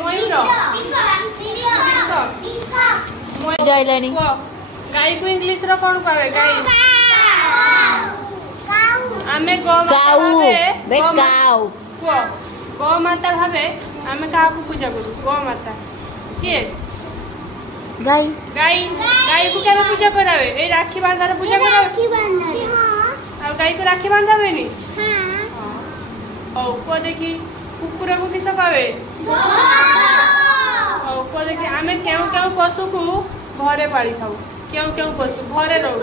ମୟୂର ଯାଇଲାଣି। ଗାଈ କୁ ଇଂଲିଶ ର କଣ କହେ? ଗାଈ ଆମେ ଗୋମାତା ଭାବେ ଆମେ କାହାକୁ ପୂଜା କରୁ? ଗୋମାତା କିଏ? ଗାଈ। ଗାଈ ଗାଈକୁ କେବେ ପୂଜା କରାବେ? ଏଇ ରାକ୍ଷୀ ବାନ୍ଧାରେ ପୂଜା କରାବେ। ଆଉ ଗାଈକୁ ରାକ୍ଷୀ ବାନ୍ଧା ହୁଏନି? ହଉ କୁହ ଦେଖି କୁକୁରକୁ କିସ କହେ? ହଉ କୁହ ଦେଖି ଆମେ କେଉଁ କେଉଁ ପଶୁକୁ ଘରେ ପାଳିଥାଉ? କେଉଁ କେଉଁ ପଶୁ ଘରେ ରହୁ?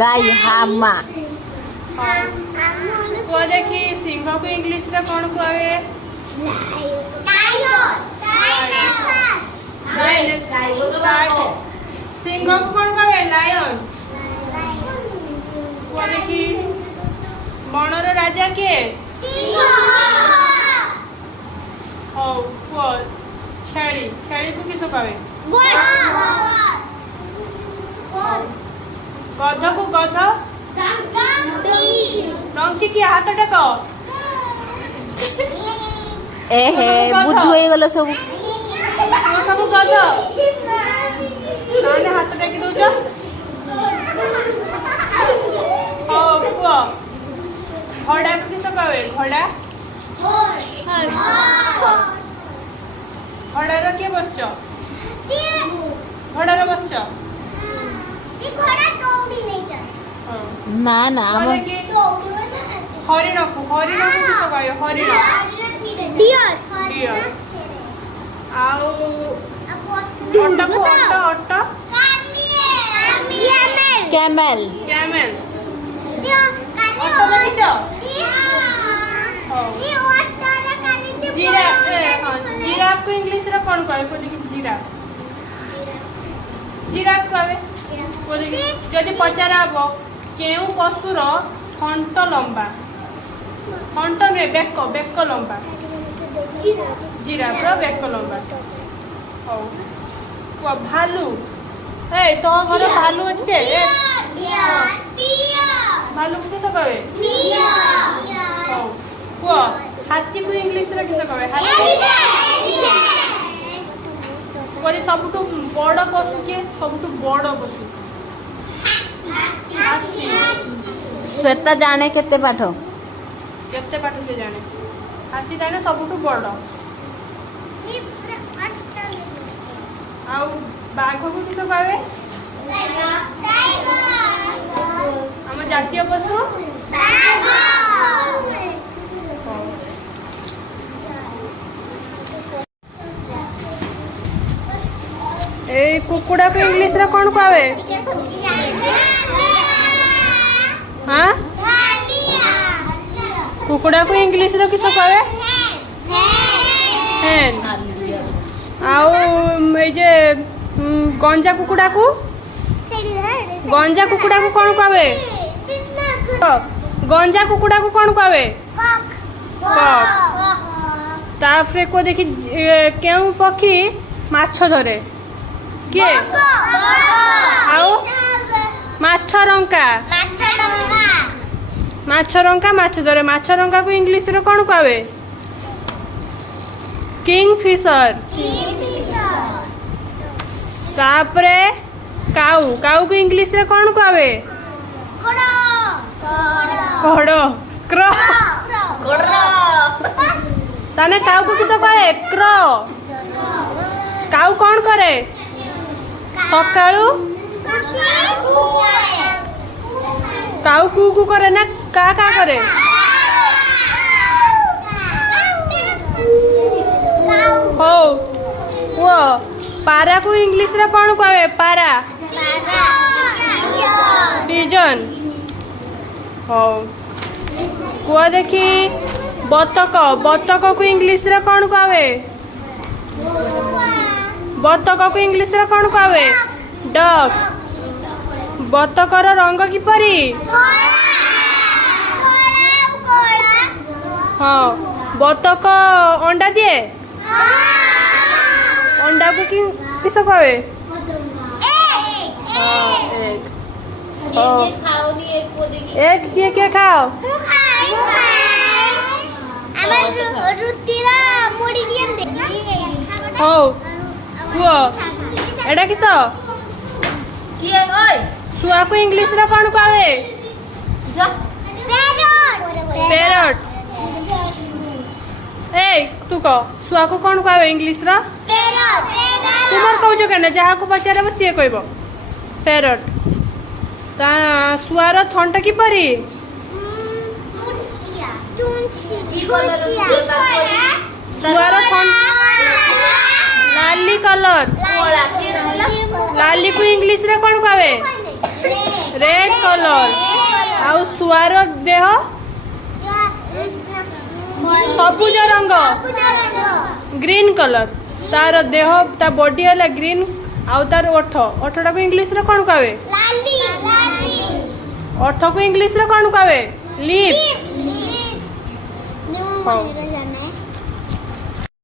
ଗାଈ ହାମା। କୁହ ଦେଖି ସିଂହକୁ ଇଂଲିଶ ରେ କଣ କୁହାହୁଏ? ସିଂହକୁ କଣ କୁହାହୁଏ? ଲାୟନ। କୁହ ଦେଖି ବଣର ରାଜା କିଏ? ହଉ କୁହ ଛେଳି। ଛେଳିକୁ କିସ କହେ? ଗଧକୁ ଗଧ। ଡଙ୍କି କିଏ? ହାତ ଟେକ। ବୁଦ୍ଧୁ ହେଇଗଲ ସବୁ। ସବୁ ଗଧ ତାହେଲେ ହାତ ଟେକି ଦଉଛ। ହଉ କୁହ ଘୋଡାକୁ କିସ କହେ? ଘୋଡା। ଘୋଡାର କିଏ ବସିଛ? ଘୋଡାର ବସିଛ? ନା ନା ହରିଣକୁ କିସ କହେ? ହରିଣ। ଆଉ ଅଟକୁ ଅଟ। କ୍ୟାମେଲ। କ୍ୟାମେଲ। ଅଟ ଦେଖିଛ? ଜିରାଫ କୁ ଇଂଲିଶ ରେ କଣ କହେ? ଜିରାଫ। ଜିରାଫ କହେ। ଯଦି ପଚରା ହବ କେଉଁ ପଶୁର ଥଣ୍ଟ ଲମ୍ବା? ଥଣ୍ଟ ନୁହେଁ, ବେକ ଲମ୍ବା। ଜିରାଫର ବେକ ଲମ୍ବା। ହଉ କୁହ ଭାଲୁ। ତୋ ଘରେ ଭାଲୁ ଅଛି ଯେ? ଭାଲୁକୁ କିସ କହେ? ହଉ କୁହ ହାତୀକୁ ଇଂଲିଶ ରେ କିସ କହେ? ହାତୀ। ସବୁଠୁ ବଡ ପଶୁ କିଏ? ସବୁଠୁ ବଡ ପଶୁ? ହାତୀ। ଶ୍ଵେତା ଜାଣେ କେତେ ପାଠ? କେତେ ପାଠ ସେ ଜାଣେ? ହାତୀ ଜାଣେ ସବୁଠୁ ବଡ। ଆଉ ବାଘକୁ କିସ କହେ? ଆମ ଜାତୀୟ ପଶୁ? ଏଇ କୁକୁଡାକୁ ଇଂଲିଶ ରେ କଣ କହେ? କୁକୁଡାକୁ ଇଂଲିଶ ରେ କିସ କହେ? ହେନ୍। ଆଉ ଏଇ ଯେ ଗଞ୍ଜା କୁକୁଡାକୁ କଣ କହେ? ଗଞ୍ଜା କୁକୁଡାକୁ କଣ କହେ? ତାପରେ କୁହ ଦେଖି କେଉଁ ପକ୍ଷୀ ମାଛ ଧରେ? କିଏ? ଆଉ ମାଛରଙ୍କା। ମାଛରଙ୍କା ମାଛ ଧରେ। ମାଛରଙ୍କାକୁ ଇଂଲିଶ ରେ କଣ କହେ? King Fisher. ତାପରେ କାଉକୁ ଇଂଲିଶ ରେ କଣ କହେ? କଡ। କ୍ର। ତାନେ କାଉକୁ କିସ କହେ? କ୍ର। କାଉ କଣ କରେ? ସକାଳୁ କାଉ କୁ କରେ ନା କା କରେ? ହଉ କୁହ ପାରାକୁ ଇଂଲିଶ ରେ କଣ କହେ? ପାରା। ପିଜନ। ହଉ କୁହ ଦେଖି ବତକକୁ ଇଂଲିଶ ରେ କଣ କହେ? ବତକକୁ ଇଂଲିଶ ରେ କଣ କହେ? ଡକ୍। ବତକର ରଙ୍ଗ କିପରି? ହଁ ବତକ ଅଣ୍ଡା ଦିଏ? ଅଣ୍ଡାକୁ କିସ କହେ? एक किए खाओ हो कुह एटा किस शुआ को इंग्लिश रे कौन कहे पैरट ए तू कह शुआ को कौन कहे इंग्लिश रा तुम कौच के जहाँ को पचारे सी कह पैरट ता शुआर थंटा किपरि शुआर लाली कलर लाली को इंग्लिश रे कौन कहे रेड कलर आउ शुआर देह सबुज रंग ग्रीन कलर तार देह ता बॉडी है ग्रीन आउ तार ओठ ओठटा को इंग्लिश रे कौन कहे ओठ को इंग्लिश रे कौन कहे लिप